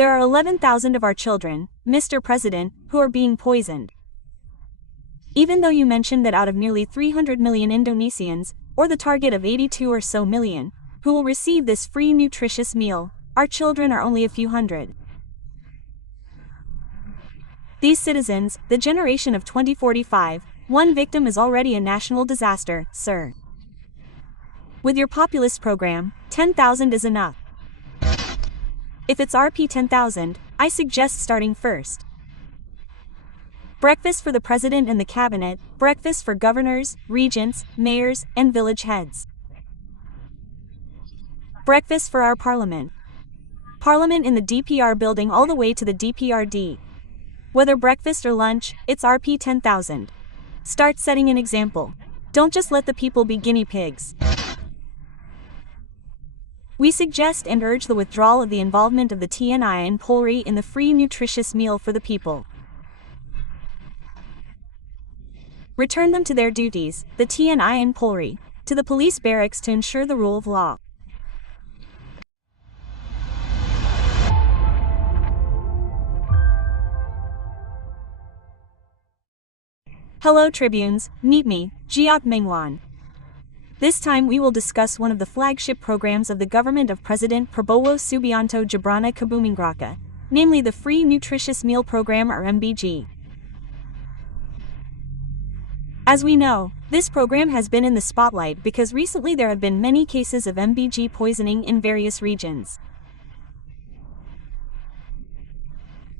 There are 11,000 of our children, Mr. President, who are being poisoned. Even though you mentioned that out of nearly 300 million Indonesians, or the target of 82 or so million, who will receive this free nutritious meal, our children are only a few hundred. These citizens, the generation of 2045, one victim is already a national disaster, sir. With your populist program, 10,000 is enough. If it's Rp 10,000, I suggest starting first. Breakfast for the president and the cabinet, breakfast for governors, regents, mayors, and village heads. Breakfast for our parliament. Parliament in the DPR building all the way to the DPRD. Whether breakfast or lunch, it's Rp 10,000. Start setting an example. Don't just let the people be guinea pigs. We suggest and urge the withdrawal of the involvement of the TNI and Polri in the free nutritious meal for the people. Return them to their duties, the TNI and Polri, to the police barracks to ensure the rule of law. Hello Tribunes, meet me, Jiak Mengwan. This time we will discuss one of the flagship programs of the government of President Prabowo Subianto Jabrana Kabumingraka, namely the Free Nutritious Meal Program or MBG. As we know, this program has been in the spotlight because recently there have been many cases of MBG poisoning in various regions.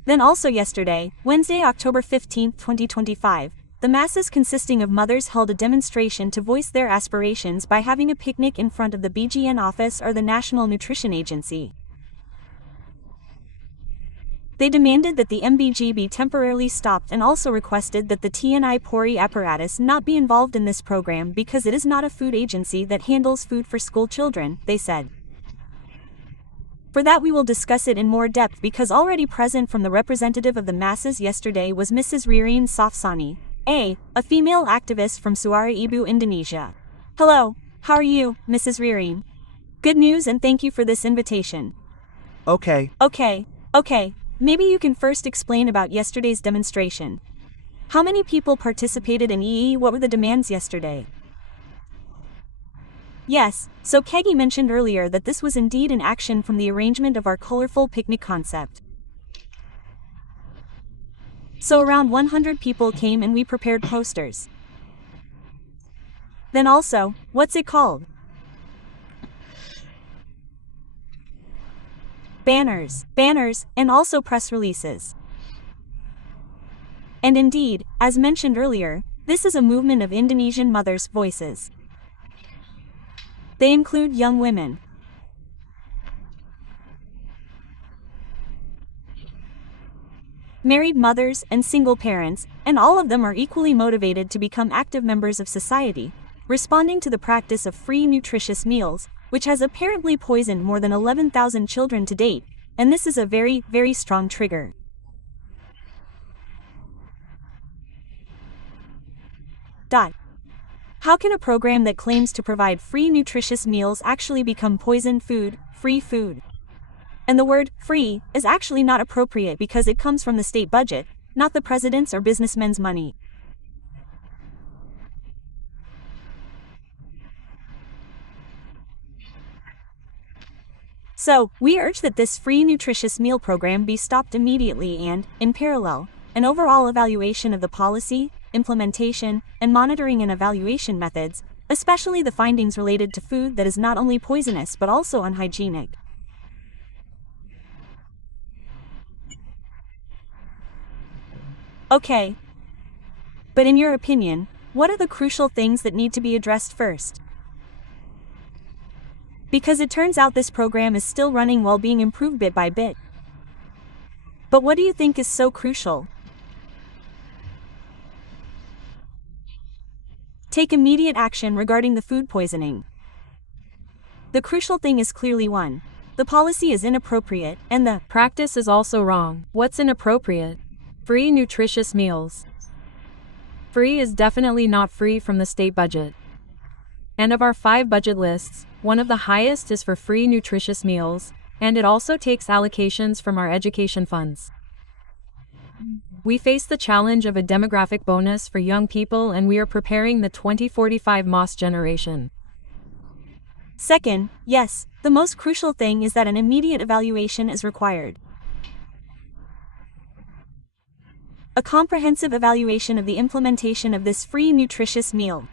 Then also yesterday, Wednesday, October 15, 2025, the masses consisting of mothers held a demonstration to voice their aspirations by having a picnic in front of the BGN office or the National Nutrition Agency. They demanded that the MBG be temporarily stopped and also requested that the TNI Polri apparatus not be involved in this program because it is not a food agency that handles food for school children, they said. For that we will discuss it in more depth because already present from the representative of the masses yesterday was Mrs. Ririn Sofsani, a female activist from Suara Ibu, Indonesia. Hello, how are you, Mrs. Ririn? Good news and thank you for this invitation. Okay. Okay, maybe you can first explain about yesterday's demonstration. How many people participated in EE? What were the demands yesterday? Yes, so Kegi mentioned earlier that this was indeed an action from the arrangement of our colorful picnic concept. So around 100 people came and we prepared posters. Then also, what's it called? Banners, and also press releases. And indeed, as mentioned earlier, this is a movement of Indonesian mothers' voices. They include young women, married mothers and single parents, and all of them are equally motivated to become active members of society, responding to the practice of free nutritious meals, which has apparently poisoned more than 11,000 children to date, and this is a very, very strong trigger. How can a program that claims to provide free nutritious meals actually become poisoned food, free food? And the word free is actually not appropriate because it comes from the state budget, not the president's or businessmen's money. So, we urge that this free nutritious meal program be stopped immediately and, in parallel, an overall evaluation of the policy, implementation, and monitoring and evaluation methods, especially the findings related to food that is not only poisonous but also unhygienic. Okay. But in your opinion, what are the crucial things that need to be addressed first? Because it turns out this program is still running while being improved bit by bit. But what do you think is so crucial? Take immediate action regarding the food poisoning. The crucial thing is clearly one. The policy is inappropriate, and the practice is also wrong. What's inappropriate? Free nutritious meals. Free is definitely not free from the state budget. And of our 5 budget lists, one of the highest is for free nutritious meals, And it also takes allocations from our education funds. We face the challenge of a demographic bonus for young people, and we are preparing the 2045 MOS generation. Second, yes, the most crucial thing is that an immediate evaluation is required. A comprehensive evaluation of the implementation of this free nutritious meal.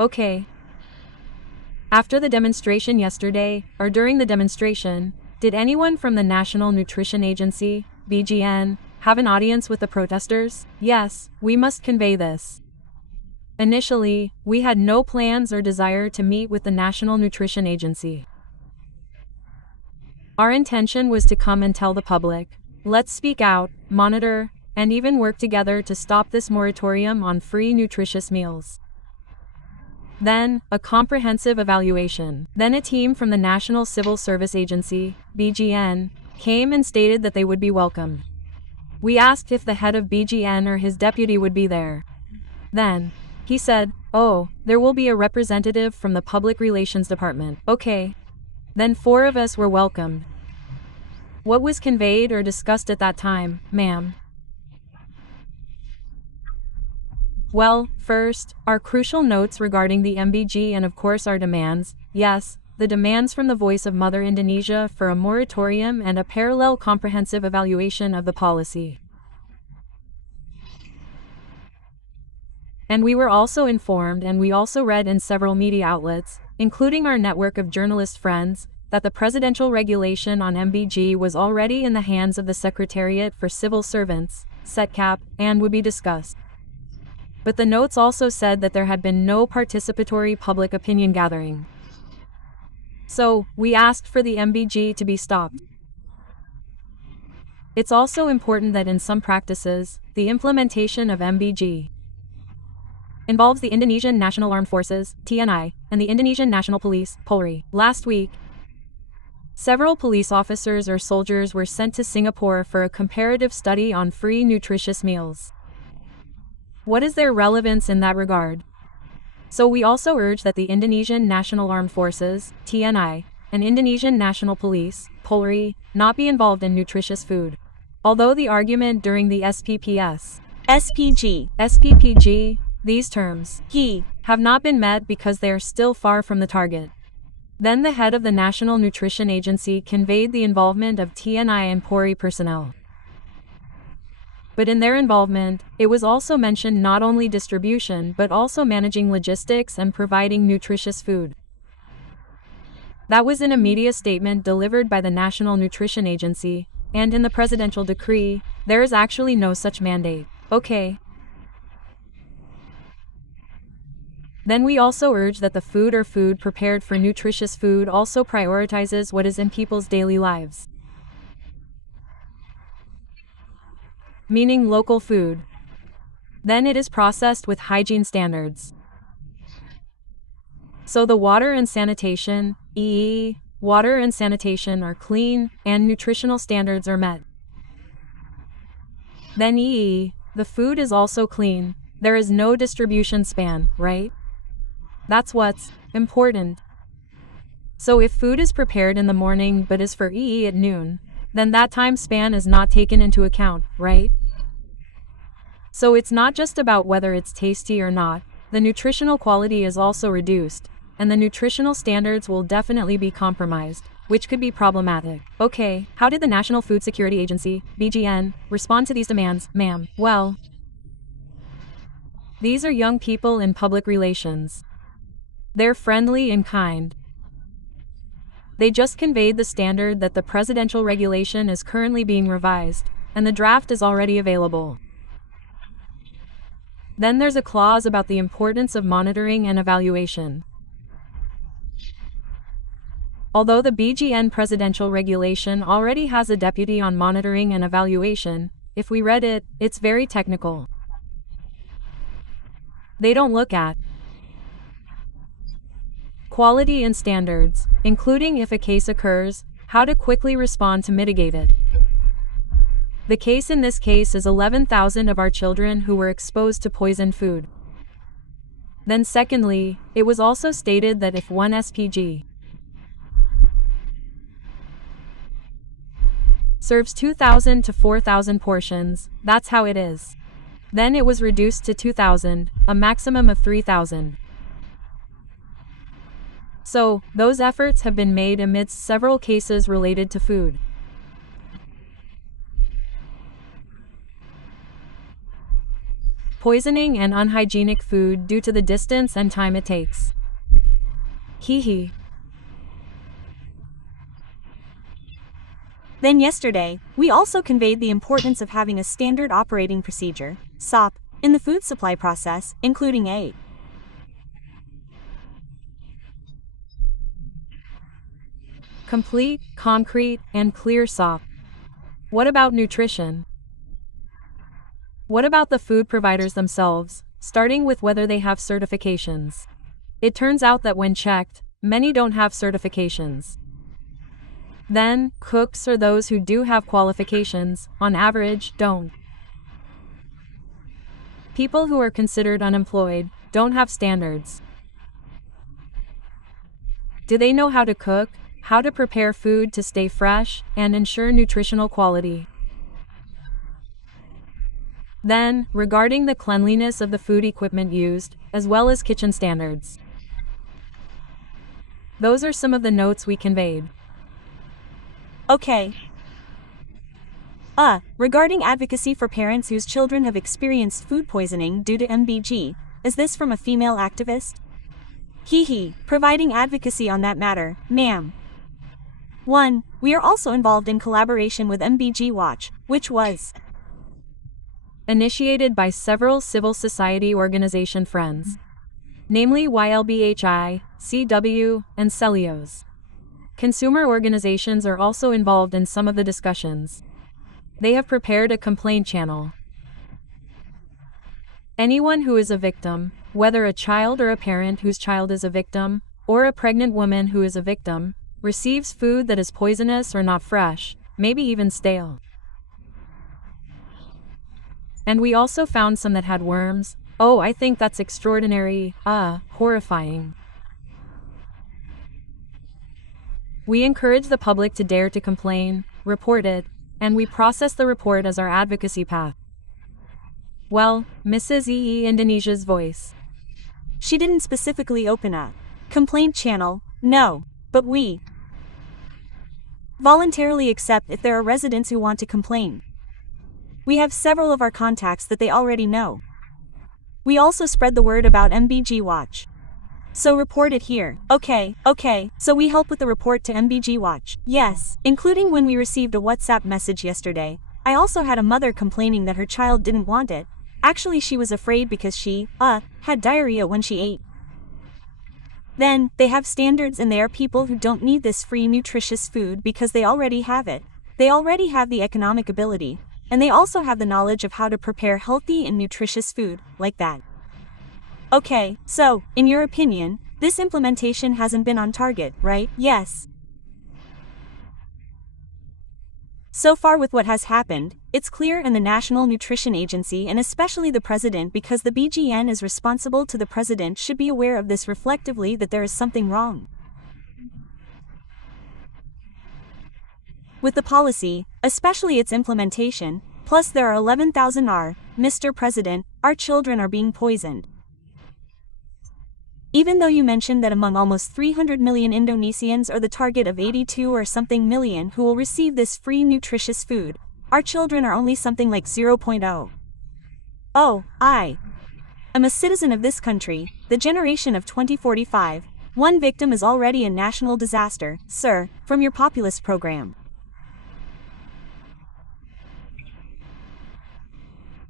Okay. After the demonstration yesterday, or during the demonstration, did anyone from the National Nutrition Agency, BGN, have an audience with the protesters? Yes, we must convey this. Initially, we had no plans or desire to meet with the National Nutrition Agency. Our intention was to come and tell the public, let's speak out, monitor, and even work together to stop this moratorium on free nutritious meals. Then, a comprehensive evaluation. Then a team from the National Civil Service Agency, BGN, came and stated that they would be welcomed. We asked if the head of BGN or his deputy would be there. Then, he said, "Oh, there will be a representative from the Public Relations Department." Okay. Then 4 of us were welcomed. What was conveyed or discussed at that time, ma'am? Well, first, our crucial notes regarding the MBG and of course our demands, yes, the demands from the Voice of Mother Indonesia for a moratorium and a parallel comprehensive evaluation of the policy. And we were also informed, and we also read in several media outlets, including our network of journalist friends, that the presidential regulation on MBG was already in the hands of the Secretariat for Civil Servants, SETCAP, and would be discussed. But the notes also said that there had been no participatory public opinion gathering. So, we asked for the MBG to be stopped. It's also important that in some practices, the implementation of MBG involves the Indonesian National Armed Forces, TNI, and the Indonesian National Police, Polri. Last week, several police officers or soldiers were sent to Singapore for a comparative study on free nutritious meals. What is their relevance in that regard? So we also urge that the Indonesian National Armed Forces, TNI, and Indonesian National Police, Polri, not be involved in nutritious food. Although the argument during the SPPG, these terms, have not been met because they are still far from the target. Then the head of the National Nutrition Agency conveyed the involvement of TNI and Polri personnel. But in their involvement, it was also mentioned not only distribution but also managing logistics and providing nutritious food. That was in a media statement delivered by the National Nutrition Agency, and in the presidential decree, there is actually no such mandate. Okay. Then we also urge that the food or food prepared for nutritious food also prioritizes what is in people's daily lives. Meaning local food. Then it is processed with hygiene standards. So the water and sanitation, water and sanitation are clean, and nutritional standards are met. Then the food is also clean, there is no distribution span, right? That's what's important. So if food is prepared in the morning but is for at noon, then that time span is not taken into account, right? So it's not just about whether it's tasty or not, the nutritional quality is also reduced, and the nutritional standards will definitely be compromised, which could be problematic. Okay, how did the National Food Security Agency, BGN, respond to these demands, ma'am? Well, these are young people in public relations. They're friendly and kind. They just conveyed the standard that the presidential regulation is currently being revised, and the draft is already available. Then there's a clause about the importance of monitoring and evaluation. Although the BGN presidential regulation already has a deputy on monitoring and evaluation, if we read it, it's very technical. They don't look at quality and standards, including if a case occurs, how to quickly respond to mitigate it. The case in this case is 11,000 of our children who were exposed to poisoned food. Then secondly, it was also stated that if one SPG serves 2,000 to 4,000 portions, that's how it is. Then it was reduced to 2,000, a maximum of 3,000. So, those efforts have been made amidst several cases related to food. Poisoning and unhygienic food due to the distance and time it takes. Hee. Then yesterday, we also conveyed the importance of having a standard operating procedure, SOP, in the food supply process, including a complete, concrete, and clear SOP. What about nutrition? What about the food providers themselves, starting with whether they have certifications? It turns out that when checked, many don't have certifications. Then, cooks or those who do have qualifications, on average, don't. People who are considered unemployed don't have standards. Do they know how to cook, how to prepare food to stay fresh, and ensure nutritional quality? Then, regarding the cleanliness of the food equipment used, as well as kitchen standards. Those are some of the notes we conveyed. Okay. Regarding advocacy for parents whose children have experienced food poisoning due to MBG, is this from a female activist? Hee. Providing advocacy on that matter, ma'am. 1. We are also involved in collaboration with MBG Watch, which was initiated by several civil society organization friends, namely YLBHI, CW, and Celios. Consumer organizations are also involved in some of the discussions. They have prepared a complaint channel. Anyone who is a victim, whether a child or a parent whose child is a victim, or a pregnant woman who is a victim, receives food that is poisonous or not fresh, maybe even stale. And we also found some that had worms. Oh, I think that's extraordinary, horrifying. We encourage the public to dare to complain, report it, and we process the report as our advocacy path. Well, Mrs. EE Indonesia's voice. She didn't specifically open a complaint channel, no, but we voluntarily accept if there are residents who want to complain. We have several of our contacts that they already know. We also spread the word about MBG Watch. So report it here. Okay, so we help with the report to MBG Watch. Yes, including when we received a WhatsApp message yesterday. I also had a mother complaining that her child didn't want it. Actually, she was afraid because she, had diarrhea when she ate. Then, they have standards and they are people who don't need this free nutritious food because they already have it. They already have the economic ability. And they also have the knowledge of how to prepare healthy and nutritious food, like that. Okay, so, in your opinion, this implementation hasn't been on target, right? Yes. So far with what has happened, it's clear in the National Nutrition Agency and especially the President because the BGN is responsible to the President should be aware of this reflectively that there is something wrong with the policy, especially its implementation, plus there are 11,000 Mr. President, our children are being poisoned. Even though you mentioned that among almost 300 million Indonesians are the target of 82 or something million who will receive this free nutritious food, our children are only something like 0.0. Oh, I am a citizen of this country, the generation of 2045, one victim is already a national disaster, sir, from your populist program.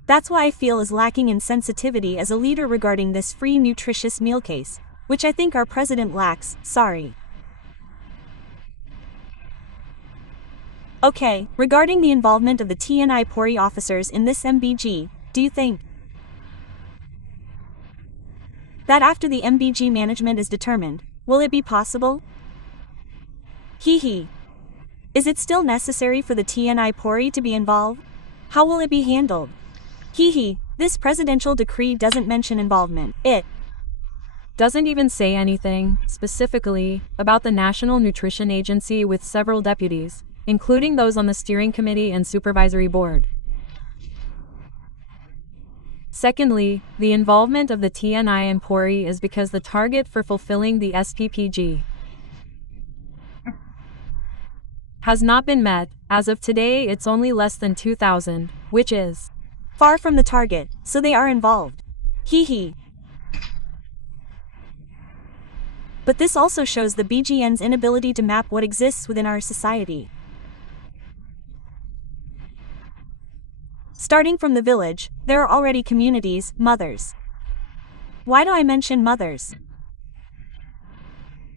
That's why I feel is lacking in sensitivity as a leader regarding this free nutritious meal case, which I think our president lacks, sorry. Okay, regarding the involvement of the TNI Polri officers in this MBG, do you think that after the MBG management is determined, will it be possible? Hee. Is it still necessary for the TNI Polri to be involved? How will it be handled? Hee. This presidential decree doesn't mention involvement. It doesn't even say anything, specifically, about the National Nutrition Agency with several deputies, including those on the steering committee and supervisory board. Secondly, the involvement of the TNI and PORI is because the target for fulfilling the SPPG has not been met. As of today, it's only less than 2,000, which is far from the target, so they are involved. Hee hee. But this also shows the BGN's inability to map what exists within our society. Starting from the village, there are already communities, mothers. Why do I mention mothers?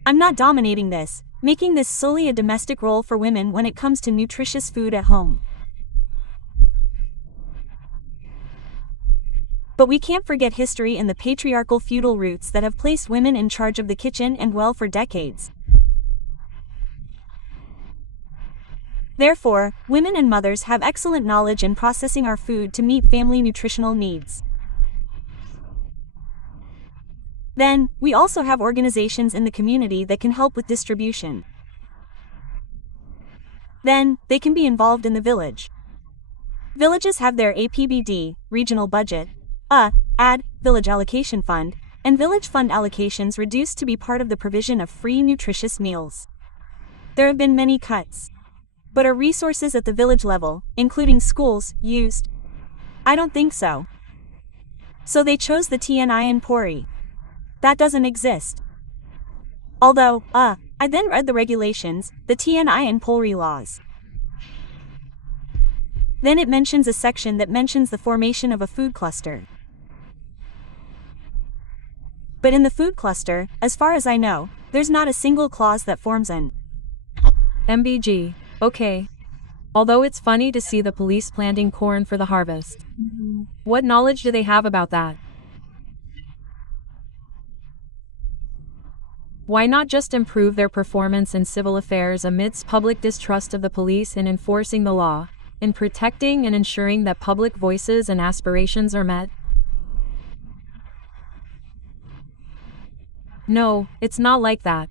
I'm not dominating this, making this solely a domestic role for women when it comes to nutritious food at home. But we can't forget history and the patriarchal feudal roots that have placed women in charge of the kitchen and well for decades. Therefore, women and mothers have excellent knowledge in processing our food to meet family nutritional needs. Then, we also have organizations in the community that can help with distribution. Then, they can be involved in the village. Villages have their APBD, regional budget, AD, village allocation fund, and village fund allocations reduced to be part of the provision of free nutritious meals. There have been many cuts. But are resources at the village level, including schools, used? I don't think so. So they chose the TNI and PORI. That doesn't exist. Although, I then read the regulations, the TNI and PORI laws. Then it mentions a section that mentions the formation of a food cluster. But in the food cluster, as far as I know, there's not a single clause that forms an MBG. Okay. Although it's funny to see the police planting corn for the harvest. What knowledge do they have about that? Why not just improve their performance in civil affairs amidst public distrust of the police in enforcing the law, in protecting and ensuring that public voices and aspirations are met? No, it's not like that.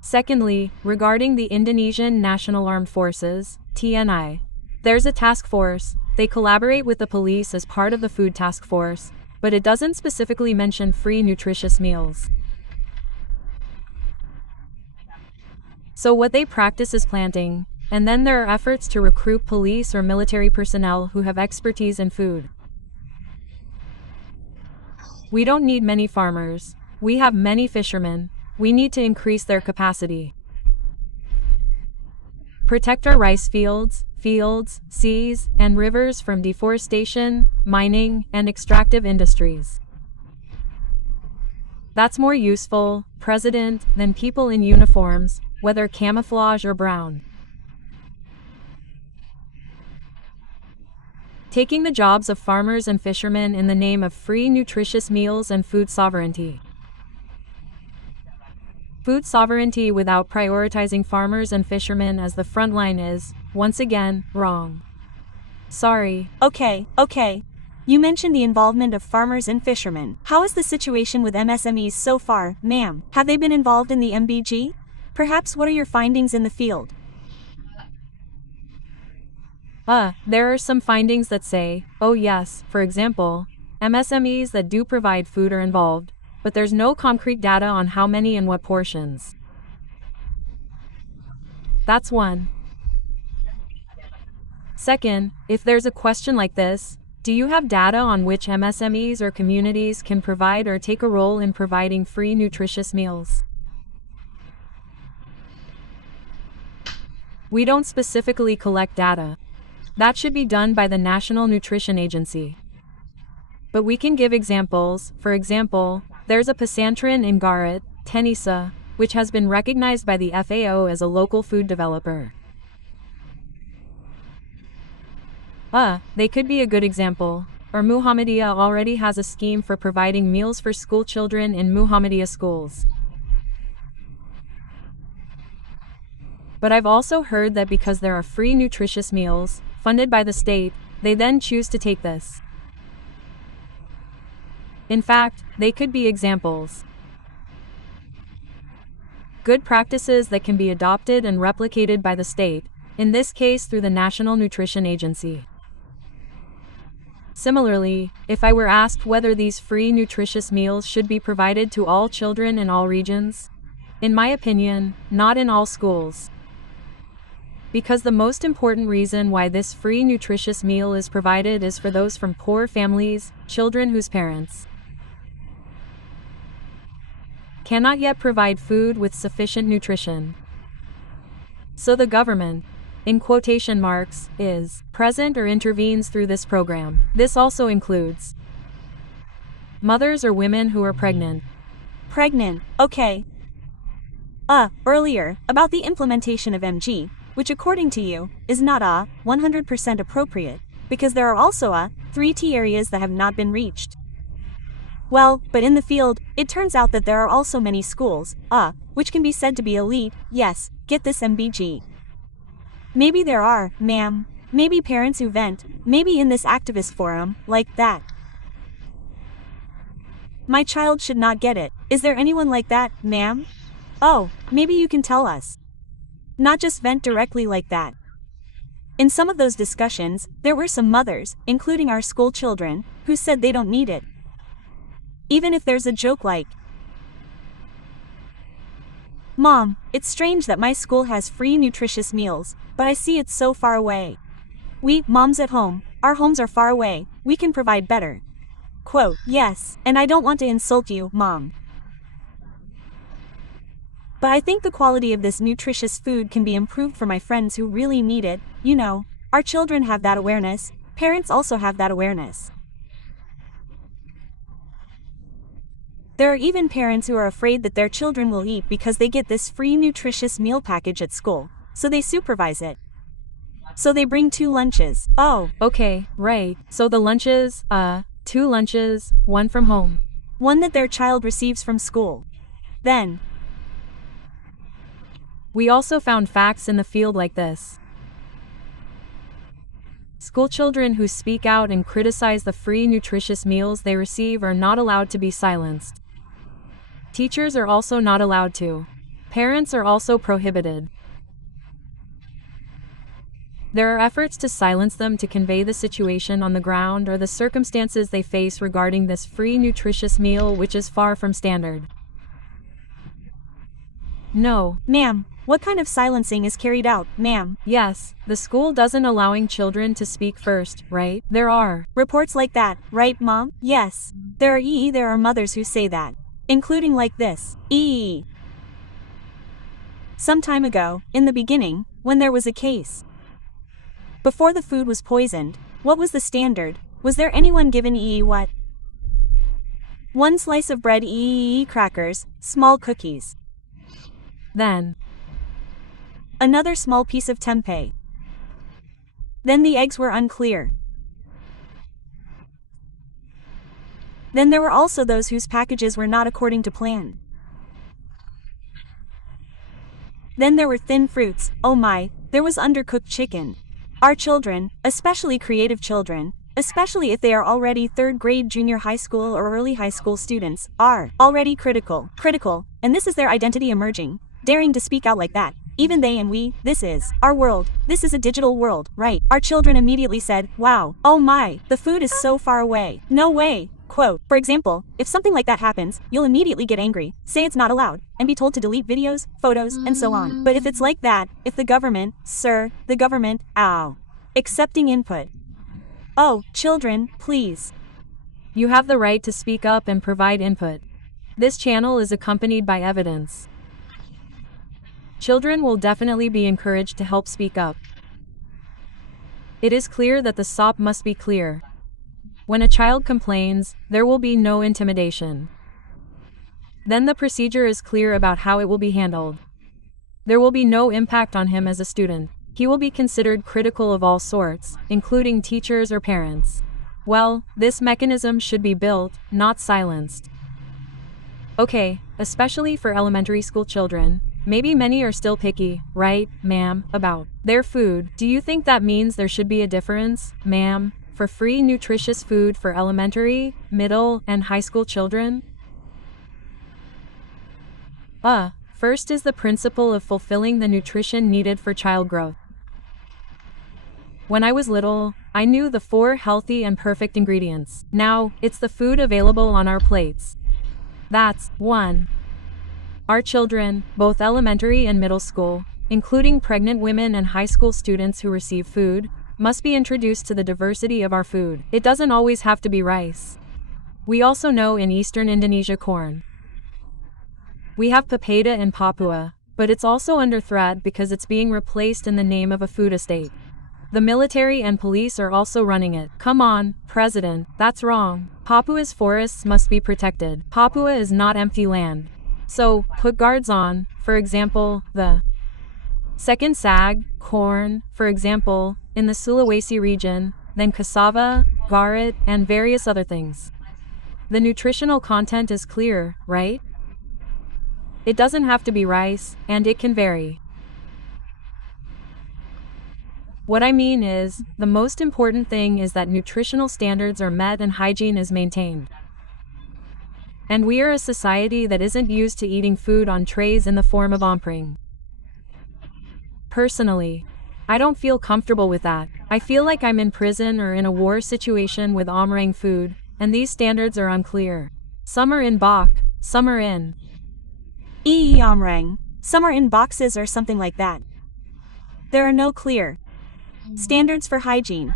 Secondly, regarding the Indonesian National Armed Forces, TNI, there's a task force. They collaborate with the police as part of the food task force, but it doesn't specifically mention free nutritious meals. So what they practice is planting, and then there are efforts to recruit police or military personnel who have expertise in food. We don't need many farmers. We have many fishermen. We need to increase their capacity. Protect our rice fields, seas, and rivers from deforestation, mining, and extractive industries. That's more useful, President, than people in uniforms, whether camouflage or brown. Taking the jobs of farmers and fishermen in the name of free nutritious meals and food sovereignty. Food sovereignty without prioritizing farmers and fishermen as the front line is, once again, wrong. Sorry. Okay. You mentioned the involvement of farmers and fishermen. How is the situation with MSMEs so far, ma'am? Have they been involved in the MBG? Perhaps what are your findings in the field? There are some findings that say, oh yes, for example, MSMEs that do provide food are involved, but there's no concrete data on how many and what portions. That's one. Second, if there's a question like this, do you have data on which MSMEs or communities can provide or take a role in providing free nutritious meals? We don't specifically collect data. That should be done by the National Nutrition Agency. But we can give examples. For example, there's a pesantren in Garut, Tennessee, which has been recognized by the FAO as a local food developer. They could be a good example. Or Muhammadiyah already has a scheme for providing meals for school children in Muhammadiyah schools. But I've also heard that because there are free nutritious meals, funded by the state, they then choose to take this. In fact, they could be examples. Good practices that can be adopted and replicated by the state, in this case through the National Nutrition Agency. Similarly, if I were asked whether these free nutritious meals should be provided to all children in all regions, in my opinion, not in all schools. Because the most important reason why this free nutritious meal is provided is for those from poor families, children whose parents cannot yet provide food with sufficient nutrition. So the government, in quotation marks, is present or intervenes through this program. This also includes mothers or women who are pregnant. Pregnant, okay. Earlier, about the implementation of MG, which according to you, is not 100% appropriate, because there are also 3T areas that have not been reached. Well, but in the field, it turns out that there are also many schools, which can be said to be elite, yes, get this MBG. Maybe there are, ma'am, maybe parents who vent, maybe in this activist forum, like that. My child should not get it. Is there anyone like that, ma'am? Oh, maybe you can tell us. Not just vent directly like that. In some of those discussions, there were some mothers, including our school children, who said they don't need it. Even if there's a joke like, "Mom, it's strange that my school has free nutritious meals, but I see it's so far away. We, moms at home, our homes are far away, we can provide better." Quote, "Yes, and I don't want to insult you, Mom. But I think the quality of this nutritious food can be improved for my friends who really need it. You know, our children have that awareness, parents also have that awareness. There are even parents who are afraid that their children will eat because they get this free nutritious meal package at school, so they supervise it. So they bring 2 lunches. Oh, okay, right. So the lunches, 2 lunches, 1 from home. One that their child receives from school. Then, we also found facts in the field like this. School children who speak out and criticize the free nutritious meals they receive are not allowed to be silenced. Teachers are also not allowed to. Parents are also prohibited. There are efforts to silence them to convey the situation on the ground or the circumstances they face regarding this free nutritious meal, which is far from standard. No. Ma'am, what kind of silencing is carried out, ma'am? Yes, the school doesn't allowing children to speak first, right? There are reports like that, right, Mom? Yes. There are mothers who say that. Including like this. Some time ago, in the beginning, when there was a case. Before the food was poisoned, what was the standard? Was there anyone given what? 1 slice of bread, crackers, small cookies. Then, another small piece of tempeh. Then the eggs were unclear. Then there were also those whose packages were not according to plan. Then there were thin fruits, oh my, there was undercooked chicken. Our children, especially creative children, especially if they are already 3rd grade junior high school or early high school students, are already critical, and this is their identity emerging, daring to speak out like that. Even they and we, this is our world, this is a digital world, right? Our children immediately said, wow, oh my, the food is so far away. No way. Quote, for example, if something like that happens, you'll immediately get angry, say it's not allowed, and be told to delete videos, photos, and so on. But if it's like that, if the government, accepting input. Oh, children, please. You have the right to speak up and provide input. This channel is accompanied by evidence. Children will definitely be encouraged to help speak up. It is clear that the SOP must be clear. When a child complains, there will be no intimidation. Then the procedure is clear about how it will be handled. There will be no impact on him as a student. He will be considered critical of all sorts, including teachers or parents. Well, this mechanism should be built, not silenced. Okay, especially for elementary school children. Maybe many are still picky, right, ma'am, about their food. Do you think that means there should be a difference, ma'am, for free nutritious food for elementary, middle, and high school children? First is the principle of fulfilling the nutrition needed for child growth. When I was little, I knew the 4 healthy and perfect ingredients. Now, it's the food available on our plates. That's 1. Our children, both elementary and middle school, including pregnant women and high school students who receive food, must be introduced to the diversity of our food. It doesn't always have to be rice. We also know in eastern Indonesia corn. We have papeda in Papua, but it's also under threat because it's being replaced in the name of a food estate. The military and police are also running it. Come on, President, that's wrong. Papua's forests must be protected. Papua is not empty land. So, put guards on, for example, the second sag, corn, for example, in the Sulawesi region, then cassava, garret, and various other things. The nutritional content is clear, right? It doesn't have to be rice, and it can vary. What I mean is, the most important thing is that nutritional standards are met and hygiene is maintained. And we are a society that isn't used to eating food on trays in the form of ompring. Personally, I don't feel comfortable with that. I feel like I'm in prison or in a war situation with omrang food, and these standards are unclear. Some are in bak, some are in omrang, some are in boxes or something like that. There are no clear standards for hygiene.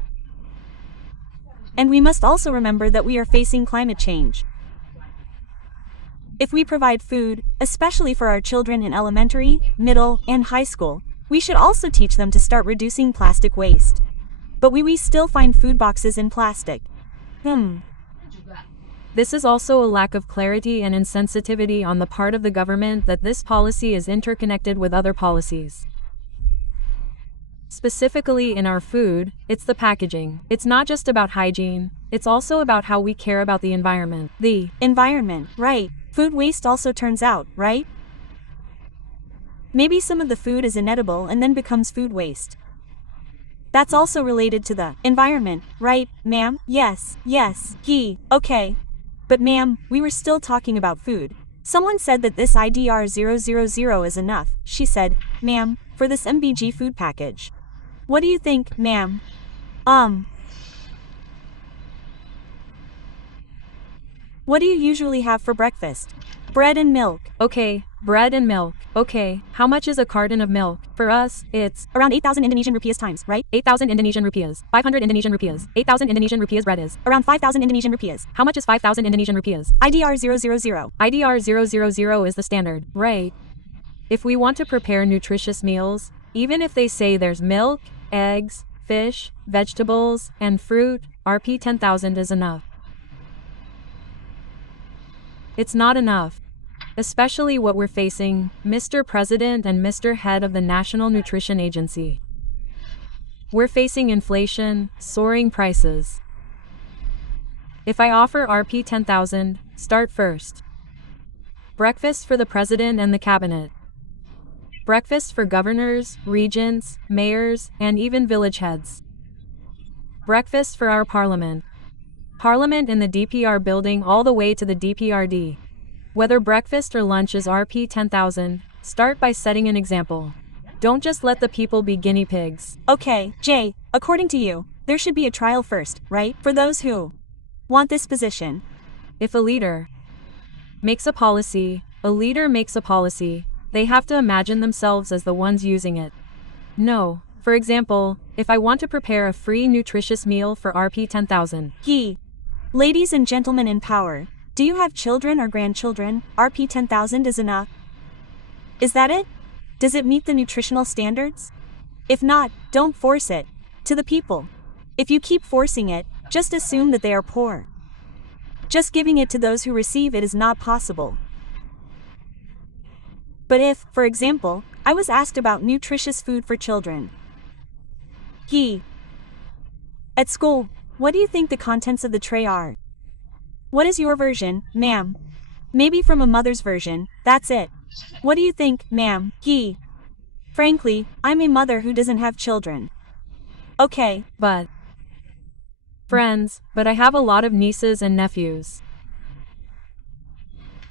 And we must also remember that we are facing climate change. If we provide food, especially for our children in elementary, middle, and high school, we should also teach them to start reducing plastic waste. But we still find food boxes in plastic. This is also a lack of clarity and insensitivity on the part of the government that this policy is interconnected with other policies. Specifically in our food, it's the packaging. It's not just about hygiene, it's also about how we care about the environment. The environment, right. Food waste also turns out, right? Maybe some of the food is inedible and then becomes food waste. That's also related to the environment, right, ma'am? Yes, okay. But ma'am, we were still talking about food. Someone said that this IDR 000 is enough, she said, ma'am, for this MBG food package. What do you think, ma'am? What do you usually have for breakfast? Bread and milk. Okay, bread and milk. Okay, how much is a carton of milk? For us, it's around 8,000 Indonesian rupiahs times, right? 8,000 Indonesian rupiahs. 500 Indonesian rupiahs. 8,000 Indonesian rupiahs bread is around 5,000 Indonesian rupiahs. How much is 5,000 Indonesian rupiahs? IDR 000. IDR 000 is the standard, right? If we want to prepare nutritious meals, even if they say there's milk, eggs, fish, vegetables, and fruit, Rp 10,000 is enough. It's not enough. Especially what we're facing, Mr. President and Mr. Head of the National Nutrition Agency. We're facing inflation, soaring prices. If I offer Rp 10,000, start first. Breakfast for the President and the Cabinet. Breakfast for governors, regents, mayors, and even village heads. Breakfast for our parliament. Parliament in the DPR building all the way to the DPRD. Whether breakfast or lunch is Rp 10,000, start by setting an example. Don't just let the people be guinea pigs. Okay, Jay, according to you, there should be a trial first, right? For those who want this position. If a leader makes a policy, they have to imagine themselves as the ones using it. No, for example, if I want to prepare a free nutritious meal for Rp 10,000. Ladies and gentlemen in power, do you have children or grandchildren? Rp 10,000 is enough. Is that it? Does it meet the nutritional standards? If not, don't force it to the people. If you keep forcing it, just assume that they are poor. Just giving it to those who receive it is not possible. But if, for example, I was asked about nutritious food for children. At school, what do you think the contents of the tray are? What is your version, ma'am? Maybe from a mother's version, that's it. What do you think, ma'am? Frankly, I'm a mother who doesn't have children. Okay, but friends, but I have a lot of nieces and nephews.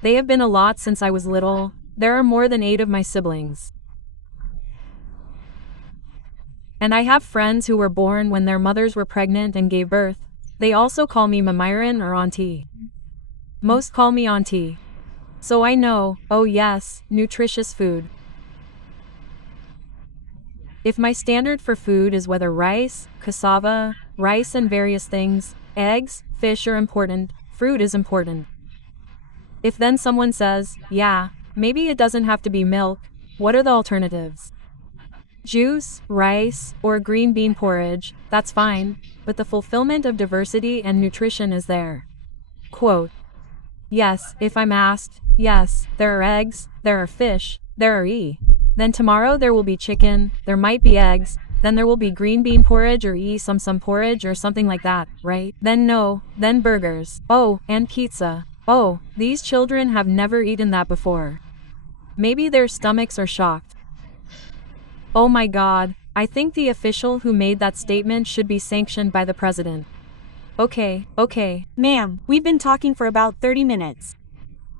They have been a lot since I was little. There are more than 8 of my siblings. And I have friends who were born when their mothers were pregnant and gave birth. They also call me Mamiran or Auntie. Most call me Auntie. So I know, oh yes, nutritious food. If my standard for food is whether rice, cassava, rice and various things, eggs, fish are important, fruit is important. If then someone says, yeah, maybe it doesn't have to be milk, what are the alternatives? Juice, rice, or green bean porridge, that's fine, but the fulfillment of diversity and nutrition is there. Quote, yes, if I'm asked, yes, there are eggs, there are fish, there are then tomorrow there will be chicken, there might be eggs, then there will be green bean porridge or some porridge or something like that, right? Then no, then burgers. Oh, and pizza. Oh, these children have never eaten that before. Maybe their stomachs are shocked. Oh my God, I think the official who made that statement should be sanctioned by the president. Okay. Ma'am, we've been talking for about 30 minutes.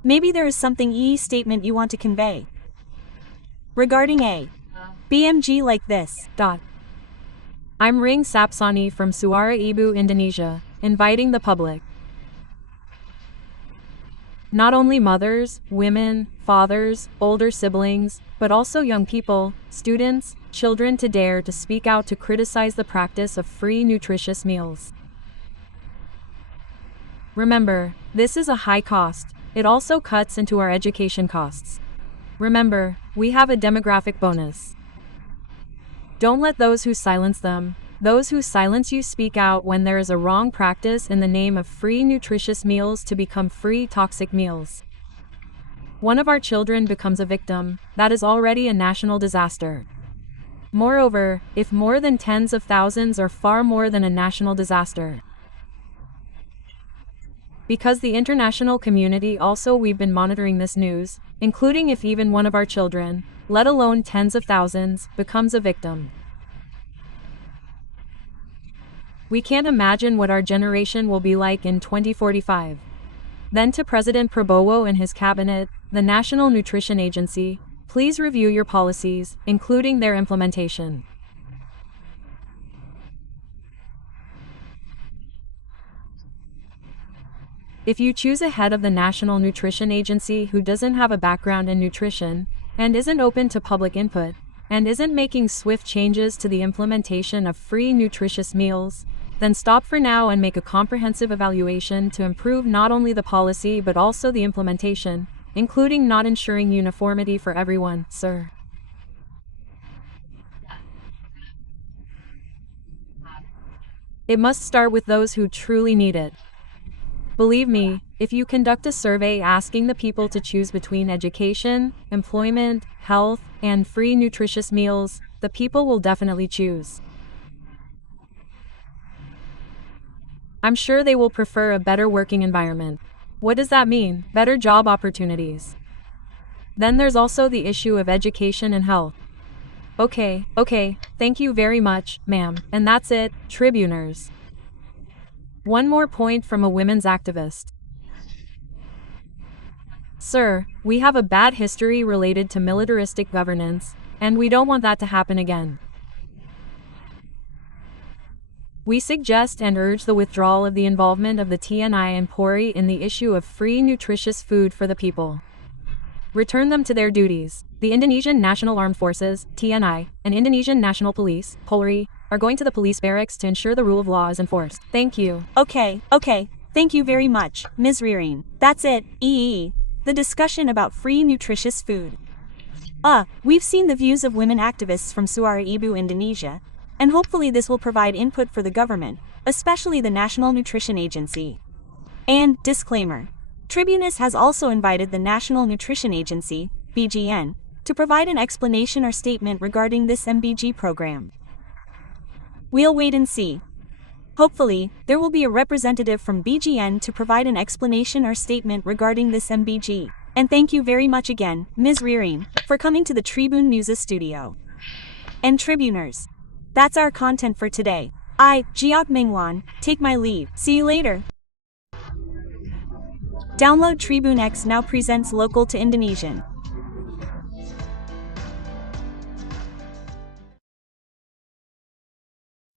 Maybe there is something statement you want to convey. Regarding a BMG like this. I'm Ring Sapsani from Suara Ibu, Indonesia, inviting the public. Not only mothers, women, fathers, older siblings, but also young people, students, children to dare to speak out to criticize the practice of free nutritious meals. Remember, this is a high cost. It also cuts into our education costs. Remember, we have a demographic bonus. Don't let those who silence them, those who silence you speak out when there is a wrong practice in the name of free nutritious meals to become free toxic meals. One of our children becomes a victim, that is already a national disaster. Moreover, if more than tens of thousands are far more than a national disaster. Because the international community also we've been monitoring this news, including if even one of our children, let alone tens of thousands, becomes a victim. We can't imagine what our generation will be like in 2045. Then to President Prabowo and his cabinet, the National Nutrition Agency, please review your policies, including their implementation. If you choose a head of the National Nutrition Agency who doesn't have a background in nutrition, and isn't open to public input, and isn't making swift changes to the implementation of free nutritious meals, then stop for now and make a comprehensive evaluation to improve not only the policy but also the implementation, including not ensuring uniformity for everyone, sir. It must start with those who truly need it. Believe me, if you conduct a survey asking the people to choose between education, employment, health, and free nutritious meals, the people will definitely choose. I'm sure they will prefer a better working environment. What does that mean? Better job opportunities. Then there's also the issue of education and health. Okay, thank you very much, ma'am. And that's it, Tribuners. One more point from a women's activist. Sir, we have a bad history related to militaristic governance, and we don't want that to happen again. We suggest and urge the withdrawal of the involvement of the TNI and PORI in the issue of free nutritious food for the people. Return them to their duties. The Indonesian National Armed Forces, TNI, and Indonesian National Police, POLRI, are going to the police barracks to ensure the rule of law is enforced. Thank you. Okay. Thank you very much, Ms. Ririn. That's it, the discussion about free nutritious food. We've seen the views of women activists from Suara Ibu, Indonesia, and hopefully this will provide input for the government, especially the National Nutrition Agency. And, disclaimer, Tribunus has also invited the National Nutrition Agency, BGN, to provide an explanation or statement regarding this MBG program. We'll wait and see. Hopefully, there will be a representative from BGN to provide an explanation or statement regarding this MBG. And thank you very much again, Ms. Ririn, for coming to the Tribune News studio. And Tribuners, that's our content for today. I, Jiok Mingwan, take my leave. See you later. Download Tribune X now presents local to Indonesian.